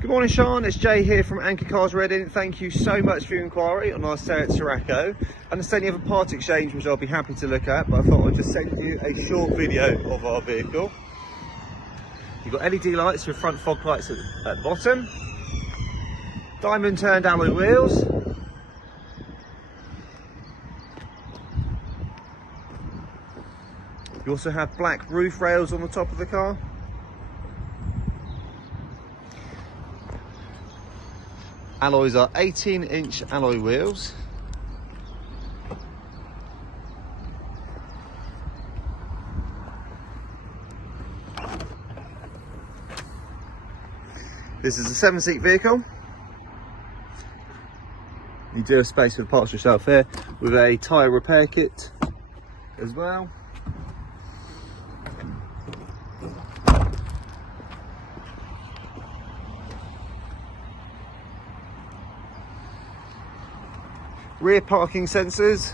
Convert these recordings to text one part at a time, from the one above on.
Good morning, Sean. It's Jay here from Anchor Cars Reading. Thank you so much for your inquiry on our Seat Tarraco. I understand you have a part exchange, which I'll be happy to look at, but I thought I'd just send you a short video of our vehicle. You've got LED lights with front fog lights at the bottom, diamond turned alloy wheels, you also have black roof rails on the top of the car. Alloys are 18-inch alloy wheels. This is a 7-seat vehicle. You do have space for the parts yourself here, with a tyre repair kit as well. Rear parking sensors.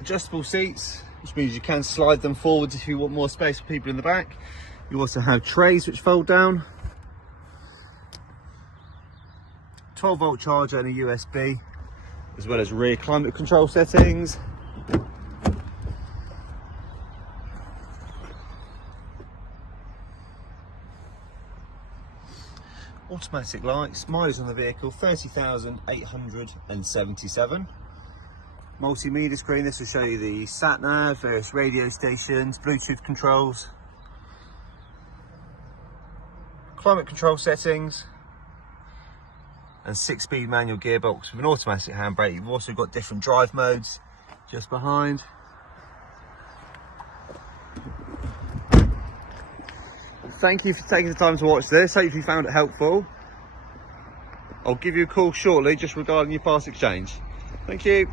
Adjustable seats, which means you can slide them forwards if you want more space for people in the back. You also have trays which fold down. 12-volt charger and a USB, as well as rear climate control settings. Automatic lights, mileage on the vehicle 30,877. Multimedia screen, this will show you the sat nav, various radio stations, Bluetooth controls, climate control settings, and 6-speed manual gearbox with an automatic handbrake. You've also got different drive modes just behind. Thank you for taking the time to watch this. Hope you found it helpful. I'll give you a call shortly just regarding your part exchange. Thank you.